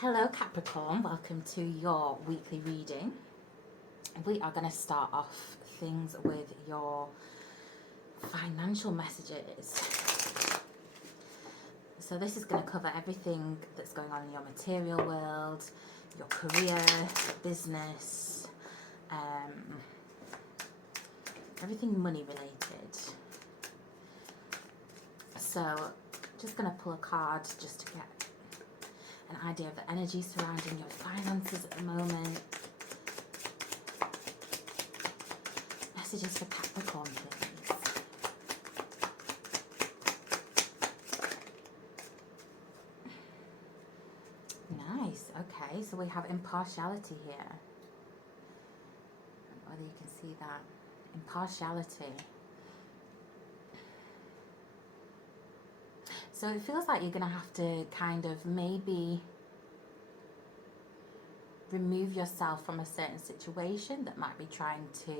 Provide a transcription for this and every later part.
Hello Capricorn, welcome to your weekly reading. We are going to start off things with your financial messages. So this is going to cover everything that's going on in your material world, your career, business, everything money related. So just going to pull a card just to get an idea of the energy surrounding your finances at the moment. Messages for Capricorn, please. Nice. Okay, so we have impartiality here. Whether you can see that. Impartiality. So it feels like you're going to have to kind of maybe remove yourself from a certain situation that might be trying to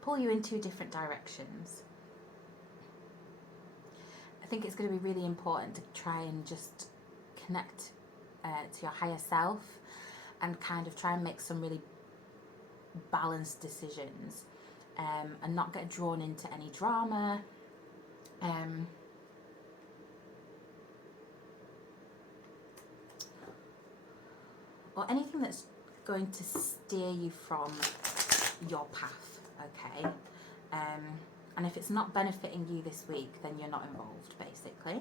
pull you in two different directions. I think it's going to be really important to try and just connect to your higher self and kind of try and make some really balanced decisions and not get drawn into any drama. Or anything that's going to steer you from your path, okay? And if it's not benefiting you this week, then you're not involved, basically.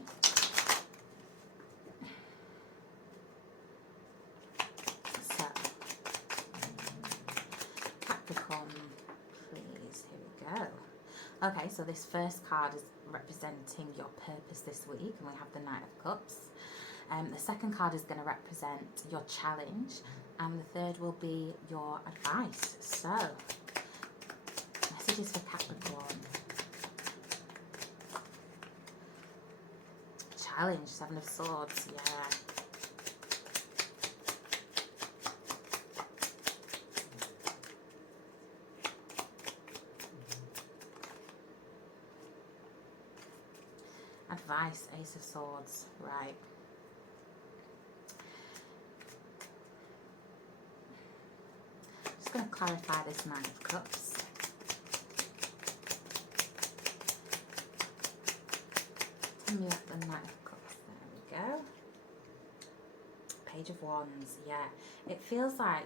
So, Capricorn, please, here we go. Okay, so this first card is representing your purpose this week, and we have the Knight of Cups. The second card is going to represent your challenge, and the third will be your advice. So, messages for Capricorn. Challenge, Seven of Swords, yeah. Advice, Ace of Swords, right. Just going to clarify this Knight of Cups. Tell me about the Knight of Cups. There we go. Page of Wands, yeah. It feels like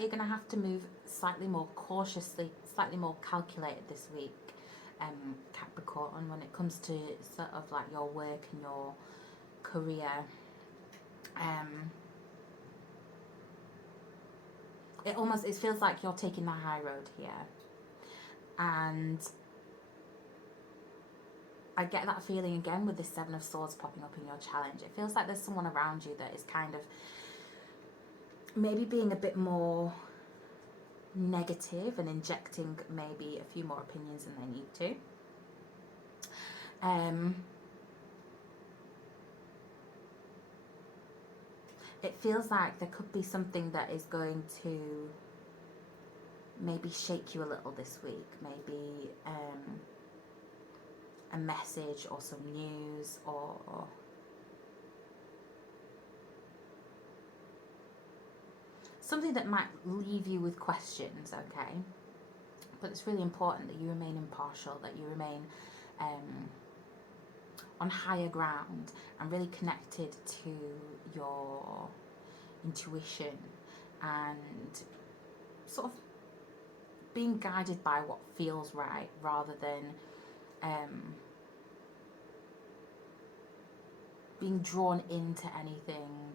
you're going to have to move slightly more cautiously, slightly more calculated this week, Capricorn, when it comes to sort of like your work and your career. It feels like you're taking the high road here, and I get that feeling again with this Seven of Swords popping up in your challenge. It feels like there's someone around you that is kind of maybe being a bit more negative and injecting maybe a few more opinions than they need to. It feels like there could be something that is going to maybe shake you a little this week. Maybe a message or some news or something that might leave you with questions, okay? But it's really important that you remain impartial, that you remain on higher ground and really connected to your intuition and sort of being guided by what feels right rather than being drawn into anything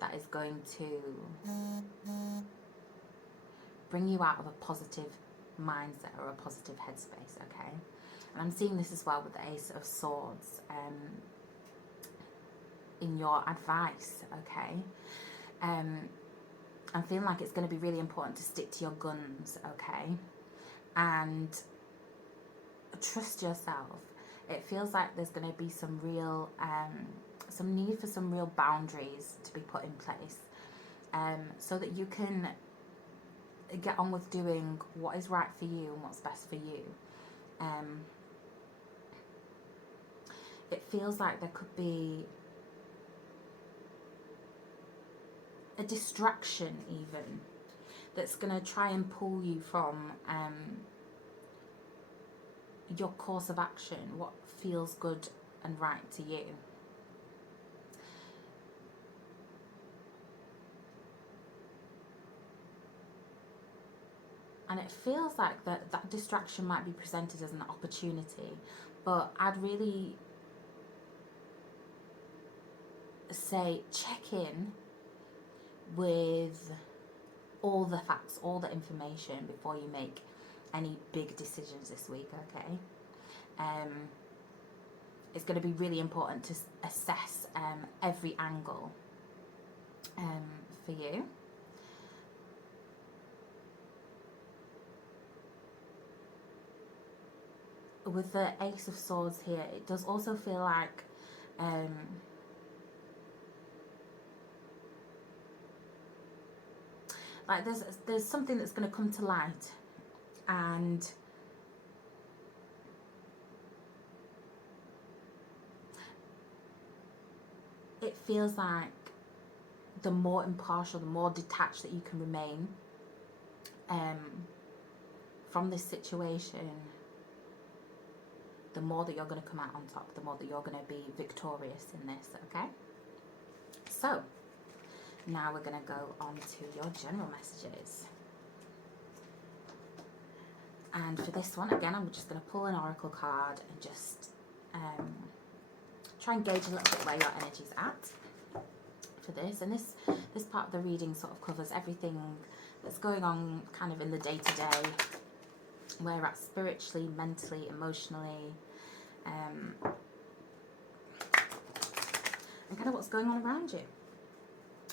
that is going to bring you out of a positive mindset or a positive headspace, okay? And I'm seeing this as well with the Ace of Swords in your advice, okay? I'm feeling like it's going to be really important to stick to your guns, okay? And trust yourself. It feels like there's going to be some real, some need for some real boundaries to be put in place, so that you can get on with doing what is right for you and what's best for you. It feels like there could be a distraction even that's going to try and pull you from your course of action, what feels good and right to you. And it feels like that distraction might be presented as an opportunity, but I'd really say check in with all the facts, all the information before you make any big decisions this week, okay? It's going to be really important to assess every angle for you. With the Ace of Swords here, it does also feel like there's something that's going to come to light, and it feels like the more impartial, the more detached that you can remain from this situation, the more that you're going to come out on top, the more that you're going to be victorious in this, okay? So now we're going to go on to your general messages. And for this one, again, I'm just going to pull an oracle card and just try and gauge a little bit where your energy's at for this. And this part of the reading sort of covers everything that's going on kind of in the day-to-day, where you're at spiritually, mentally, emotionally, and kind of what's going on around you.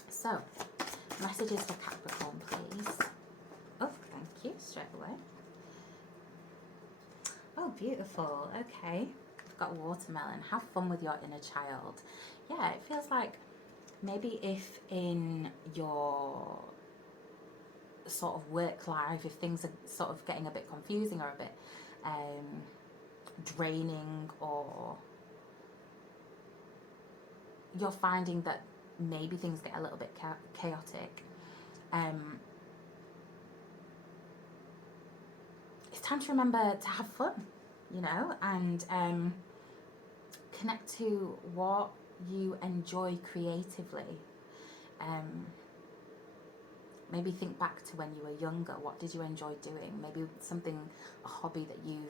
So, messages for Capricorn, please. Oh, thank you, straight away. Oh, beautiful. Okay. I've got watermelon. Have fun with your inner child. Yeah, it feels like maybe if in your sort of work life, if things are sort of getting a bit confusing or a bit draining, or you're finding that maybe things get a little bit chaotic, it's time to remember to have fun, you know, and connect to what you enjoy creatively. Maybe think back to when you were younger. What did you enjoy doing? Maybe something, a hobby that you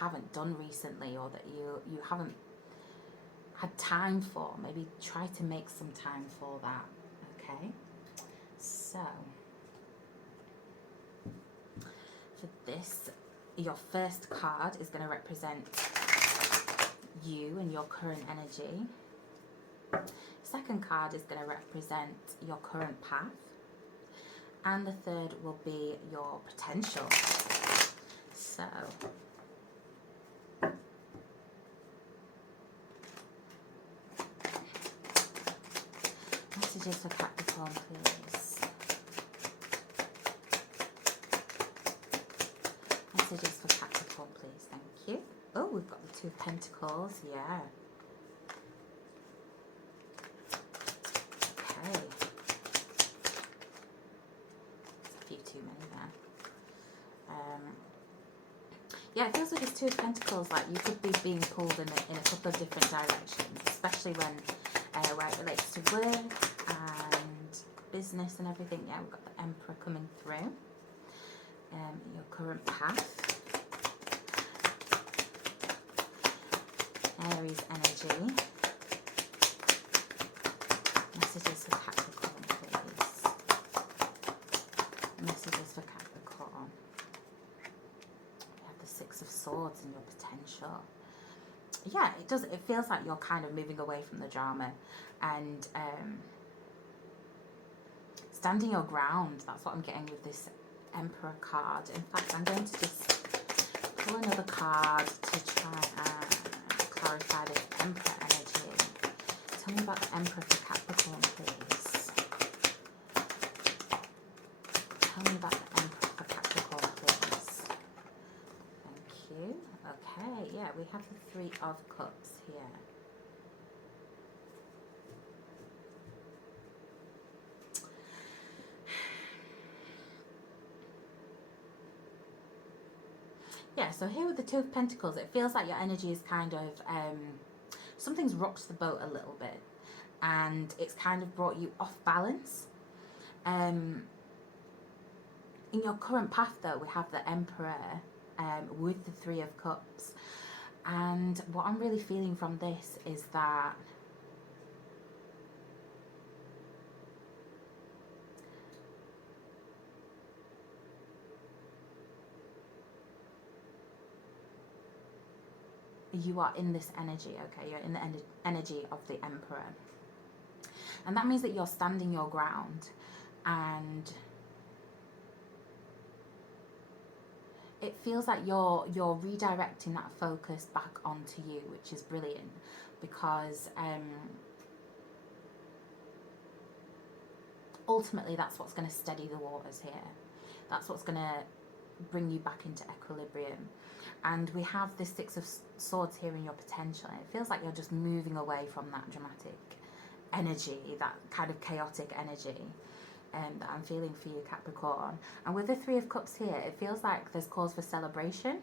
haven't done recently, or that you haven't had time for. Maybe try to make some time for that. Okay. So for this, your first card is going to represent you and your current energy. Second card is going to represent your current path. And the third will be your potential. So, messages for Capricorn, please. Messages for Capricorn, please. Thank you. Oh, we've got the Two of Pentacles. Yeah. Okay. Too many there. Yeah, it feels like it's Two of Pentacles, like you could be being pulled in a couple of different directions, especially when where it relates to work and business and everything. Yeah, we've got the Emperor coming through. Your current path. Aries energy. Messages for Capricorn, please. Messages for Capricorn. We have the Six of Swords and your potential. Yeah, it feels like you're kind of moving away from the drama and standing your ground. That's what I'm getting with this Emperor card. In fact, I'm going to just pull another card to try and clarify this Emperor energy. Tell me about the Emperor for Capricorn, please. Tell me about the we have the Three of Cups here. Yeah, so here with the Two of Pentacles, it feels like your energy is kind of, something's rocked the boat a little bit, and it's kind of brought you off balance. In your current path, though, we have the Emperor with the Three of Cups. And what I'm really feeling from this is that you are in this energy, okay? You're in the energy of the Emperor. And that means that you're standing your ground, and it feels like you're redirecting that focus back onto you, which is brilliant, because ultimately that's what's going to steady the waters here. That's what's going to bring you back into equilibrium. And we have the Six of Swords here in your potential. It feels like you're just moving away from that dramatic energy, that kind of chaotic energy that I'm feeling for you, Capricorn. And with the Three of Cups here, it feels like there's cause for celebration.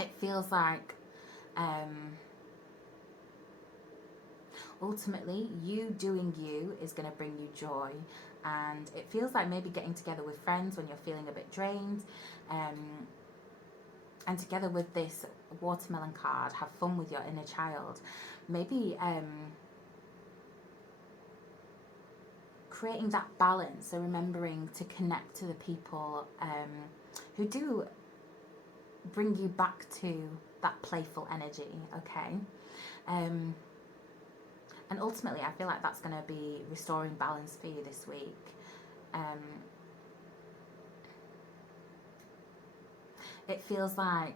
It feels like ultimately you doing you is going to bring you joy. And it feels like maybe getting together with friends when you're feeling a bit drained. And together with this watermelon card, have fun with your inner child. Maybe creating that balance, so remembering to connect to the people who do bring you back to that playful energy, okay? And ultimately, I feel like that's going to be restoring balance for you this week. It feels like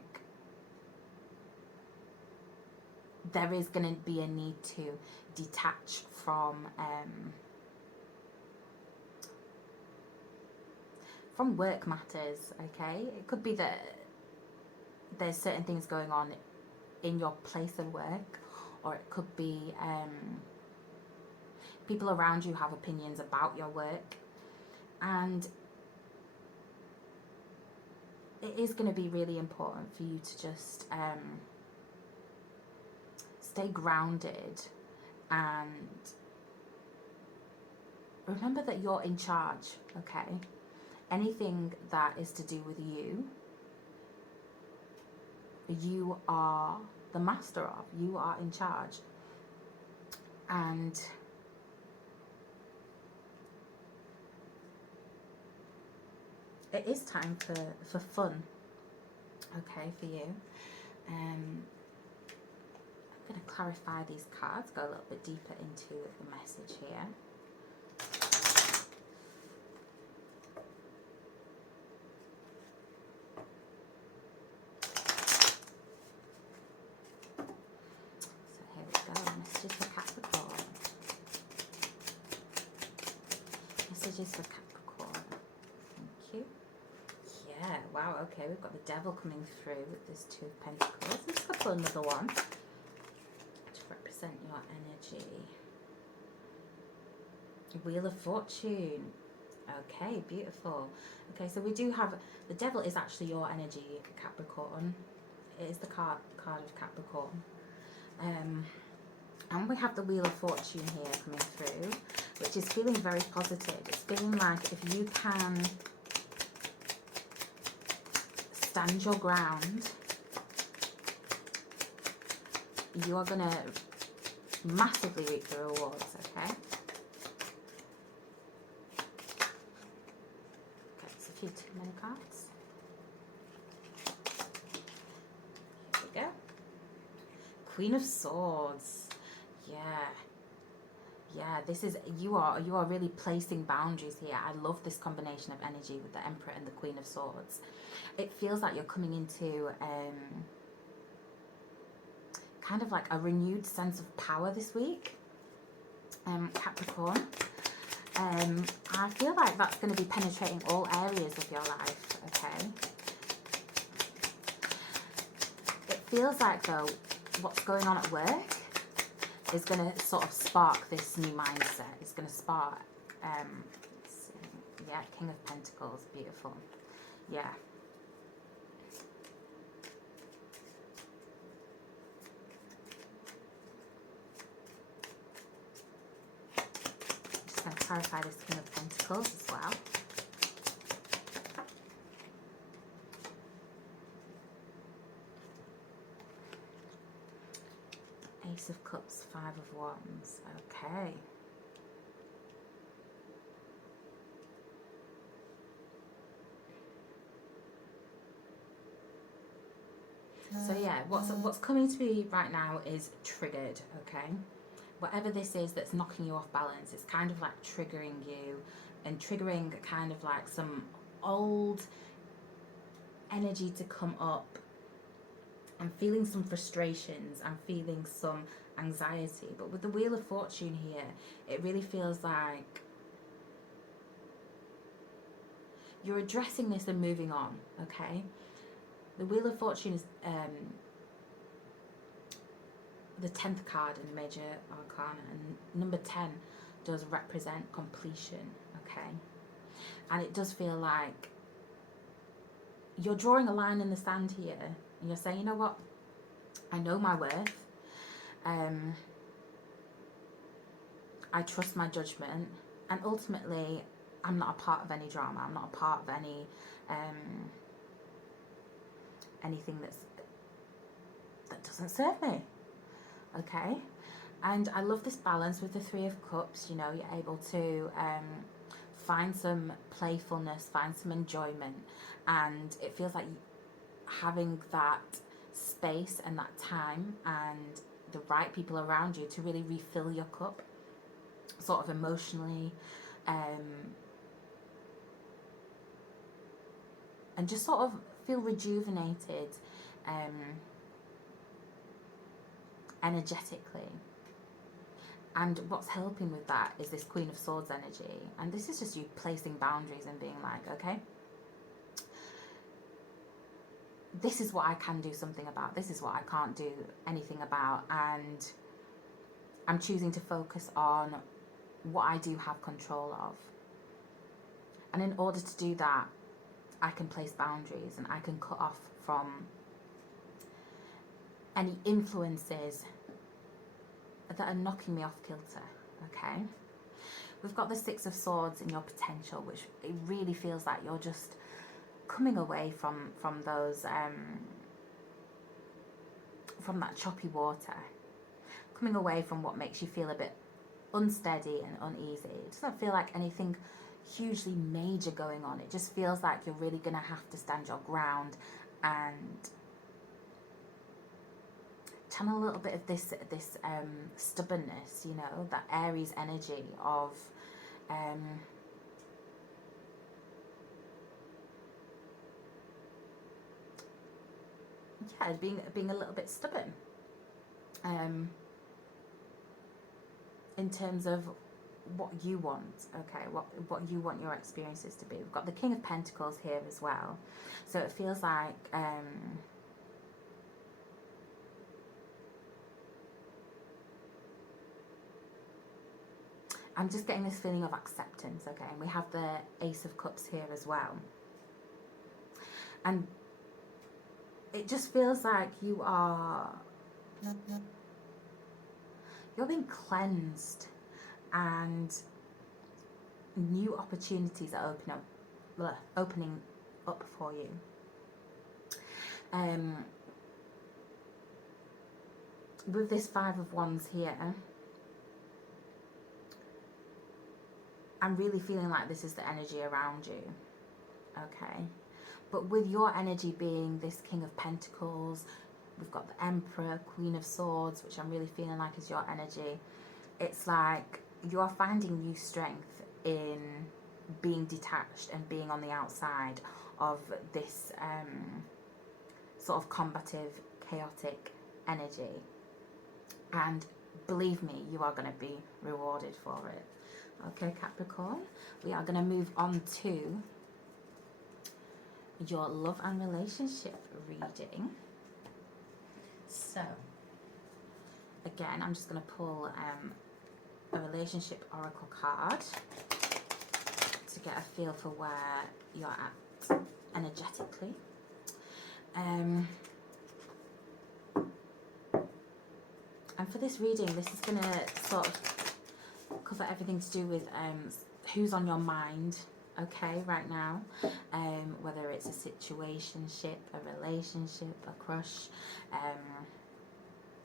there is going to be a need to detach from work matters, okay? It could be that there's certain things going on in your place of work, or it could be people around you have opinions about your work, and it is going to be really important for you to just stay grounded and remember that you're in charge, okay? Anything that is to do with you, you are the master of. You are in charge. And it is time for fun, okay, for you. I'm going to clarify these cards, go a little bit deeper into the message here. So here we go, messages for Capricorn. Messages for Capricorn. Thank you. Yeah, wow, okay, we've got the Devil coming through with this Two of Pentacles. I'm just going to pull another one to represent your energy. Wheel of Fortune. Okay, beautiful. Okay, so we do have, the Devil is actually your energy, Capricorn. It is the card of Capricorn. And we have the Wheel of Fortune here coming through, which is feeling very positive. It's feeling like if you can stand your ground, you are going to massively reap the rewards, okay? Okay, it's a few too many cards. Here we go. Queen of Swords. Yeah, this is, you are really placing boundaries here. I love this combination of energy with the Emperor and the Queen of Swords. It feels like you're coming into kind of like a renewed sense of power this week, Capricorn. I feel like that's going to be penetrating all areas of your life, okay? It feels like, though, what's going on at work is going to sort of spark this new mindset. It's going to spark, let's see, yeah, King of Pentacles, beautiful. Yeah. Just going to clarify this King of Pentacles as well. Ace of Cups, Five of Wands. Okay. So yeah, what's coming to me right now is triggered, okay? Whatever this is that's knocking you off balance, it's kind of like triggering you and triggering kind of like some old energy to come up. I'm feeling some frustrations, I'm feeling some anxiety, but with the Wheel of Fortune here, it really feels like you're addressing this and moving on, okay? The Wheel of Fortune is the 10th card in the Major Arcana, and number 10 does represent completion, okay? And it does feel like you're drawing a line in the sand here, and you're saying, you know what, I know my worth, I trust my judgment, and ultimately I'm not a part of any drama, I'm not a part of any anything that doesn't serve me, okay? And I love this balance with the Three of Cups. You know, you're able to find some playfulness, find some enjoyment, and it feels like having that space and that time and the right people around you to really refill your cup, sort of emotionally, and just sort of feel rejuvenated energetically. And what's helping with that is this Queen of Swords energy, and this is just you placing boundaries and being like, okay, this is what I can do something about, this is what I can't do anything about, and I'm choosing to focus on what I do have control of. And in order to do that, I can place boundaries and I can cut off from any influences that are knocking me off kilter, okay? We've got the Six of Swords in your potential, which it really feels like you're just coming away from those, from that choppy water, coming away from what makes you feel a bit unsteady and uneasy. It doesn't feel like anything hugely major going on. It just feels like you're really going to have to stand your ground and channel a little bit of this stubbornness, you know, that Aries energy of yeah, being a little bit stubborn in terms of what you want, okay, what you want your experiences to be. We've got the King of Pentacles here as well, so it feels like I'm just getting this feeling of acceptance, okay, and we have the Ace of Cups here as well, and it just feels like you're being cleansed, and new opportunities are opening up for you. With this Five of Wands here, I'm really feeling like this is the energy around you, okay? But with your energy being this King of Pentacles, we've got the Emperor, Queen of Swords, which I'm really feeling like is your energy. It's like you're finding new strength in being detached and being on the outside of this sort of combative, chaotic energy. And believe me, you are going to be rewarded for it. Okay, Capricorn, we are going to move on to your love and relationship reading. So, again, I'm just going to pull a relationship oracle card to get a feel for where you're at energetically. And for this reading, this is going to sort of cover everything to do with who's on your mind, okay, right now. Whether it's a situationship, a relationship, a crush,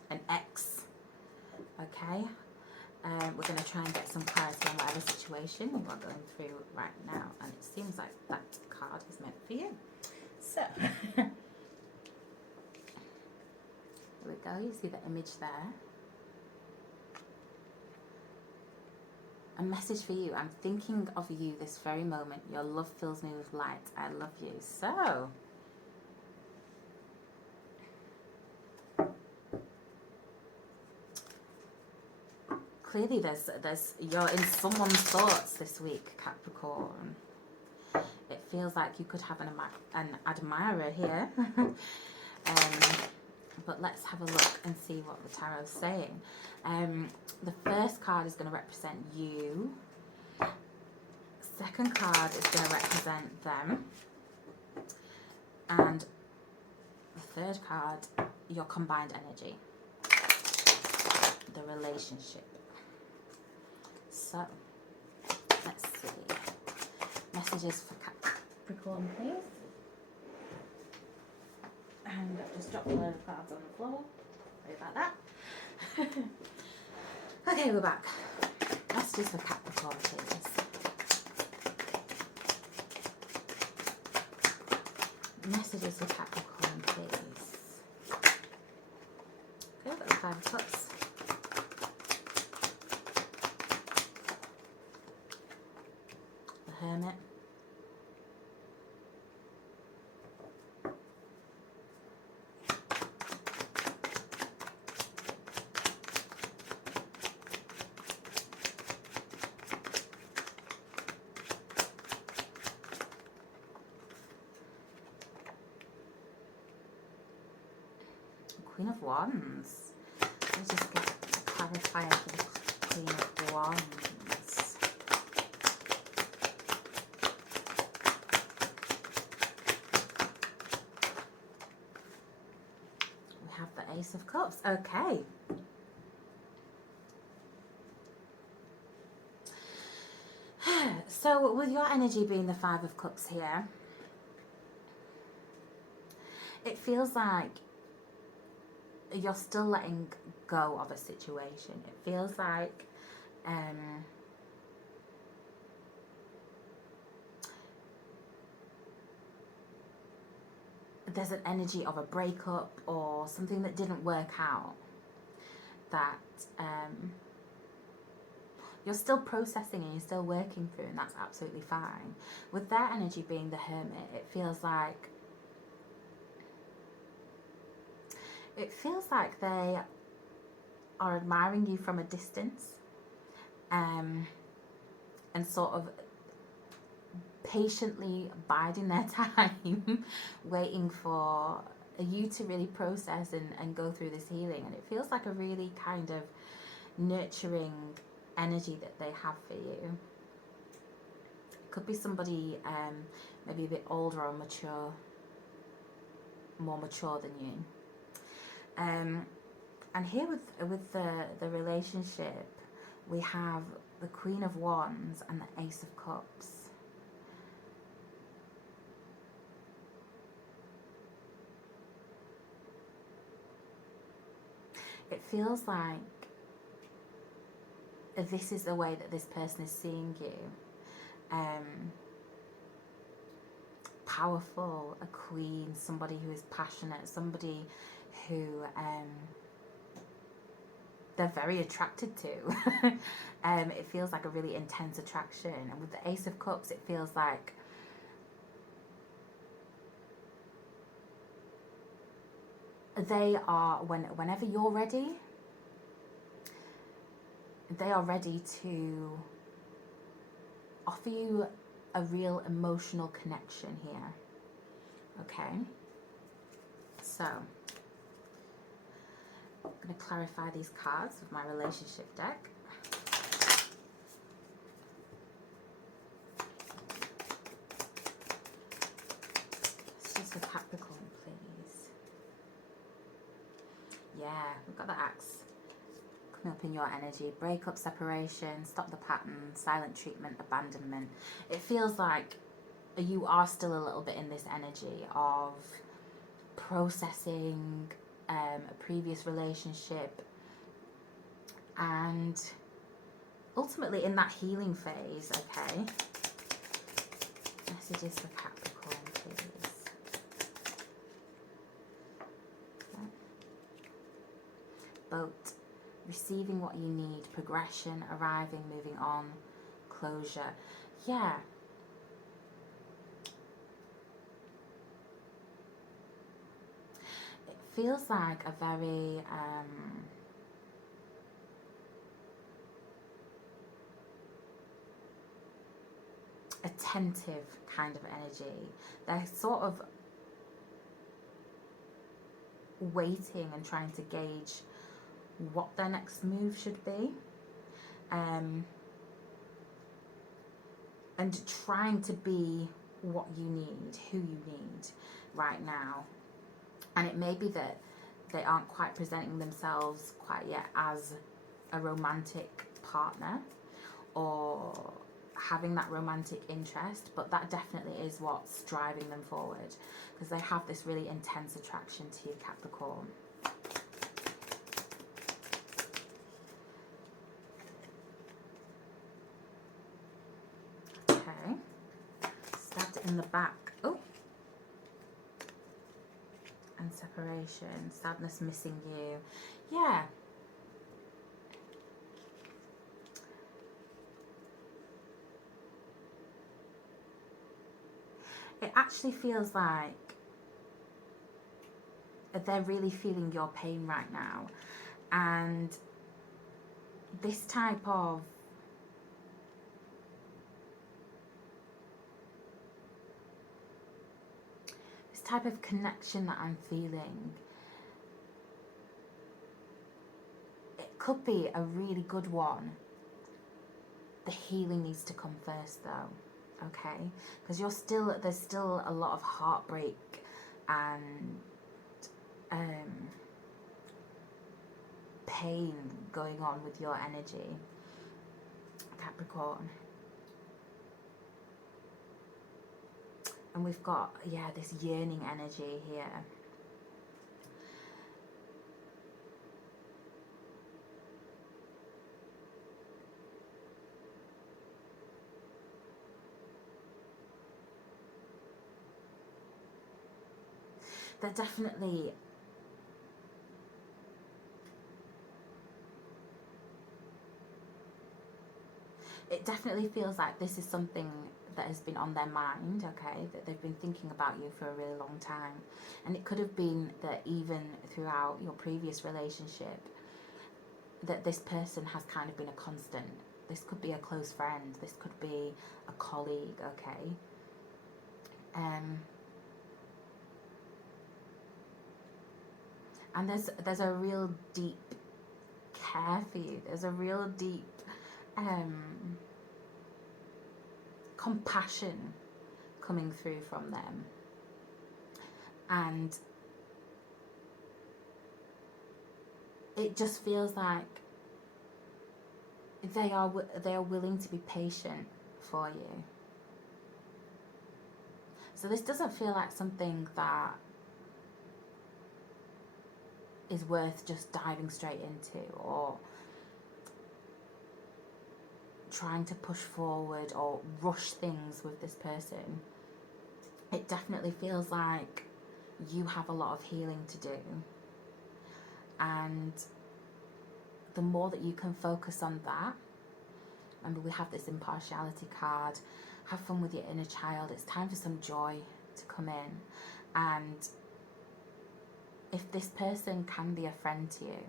an ex, okay. We're going to try and get some clarity on whatever situation you are going through right now. And it seems like that card is meant for you. So, here we go. You see the image there. A message for you. I'm thinking of you this very moment. Your love fills me with light. I love you. So, clearly there's you're in someone's thoughts this week, Capricorn. It feels like you could have an admirer here. But let's have a look and see what the tarot's saying. The first card is going to represent you. Second card is going to represent them. And the third card, your combined energy. The relationship. So, let's see. Messages for Capricorn, please. And I've just dropped a load of cards on the floor. Sorry about that. Okay, we're back. Messages for Capricorn, please. Messages for Capricorn, please. Okay, I've got the Five of Cups. The Hermit. Queen of Wands. Let's just get a clarifier for the Queen of Wands. We have the Ace of Cups. Okay. So with your energy being the Five of Cups here, it feels like you're still letting go of a situation. It feels like there's an energy of a breakup or something that didn't work out that you're still processing and you're still working through, and that's absolutely fine. With their energy being the Hermit, it feels like they are admiring you from a distance, and sort of patiently biding their time, waiting for you to really process and go through this healing. And it feels like a really kind of nurturing energy that they have for you. It could be somebody maybe a bit older or mature, more mature than you. And here with the relationship, we have the Queen of Wands and the Ace of Cups. It feels like this is the way that this person is seeing you. Powerful, a queen, somebody who is passionate, somebody who they're very attracted to. It feels like a really intense attraction. And with the Ace of Cups, it feels like they are, whenever you're ready, they are ready to offer you a real emotional connection here. Okay? So, I'm going to clarify these cards with my relationship deck. It's just a Capricorn, please. Yeah, we've got the axe coming up in your energy. Breakup, separation, stop the pattern, silent treatment, abandonment. It feels like you are still a little bit in this energy of processing a previous relationship, and ultimately in that healing phase. Okay, messages for Capricorn, please. Okay. Boat, receiving what you need, progression, arriving, moving on, closure. Yeah. It feels like a very attentive kind of energy. They're sort of waiting and trying to gauge what their next move should be, and trying to be what you need, who you need right now. And it may be that they aren't quite presenting themselves quite yet as a romantic partner or having that romantic interest, but that definitely is what's driving them forward, because they have this really intense attraction to you, Capricorn. Okay, stabbed in the back. Oh, and separation, sadness, missing you. Yeah. It actually feels like they're really feeling your pain right now, and this type of connection that I'm feeling, it could be a really good one. The healing needs to come first though, okay? Because there's still a lot of heartbreak and pain going on with your energy, Capricorn. And we've got, yeah, this yearning energy here. They're definitely it definitely feels like this is something that has been on their mind, okay, that they've been thinking about you for a really long time. And it could have been that even throughout your previous relationship, that this person has kind of been a constant. This could be a close friend, this could be a colleague, okay? And there's a real deep care for you. There's a real deep compassion coming through from them, and it just feels like they are willing to be patient for you. So this doesn't feel like something that is worth just diving straight into or trying to push forward or rush things with this person. It definitely feels like you have a lot of healing to do, and the more that you can focus on that, remember we have this impartiality card, have fun with your inner child. It's time for some joy to come in, and if this person can be a friend to you,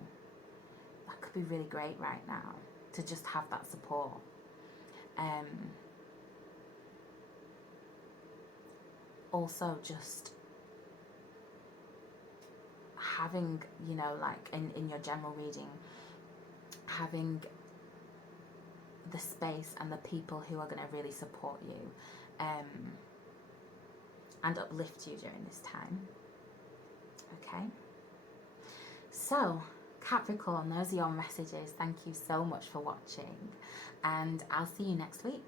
that could be really great right now, to just have that support. Also just having, you know, like in your general reading, having the space and the people who are going to really support you and uplift you during this time. Okay, so Capricorn, those are your messages. Thank you so much for watching, and I'll see you next week.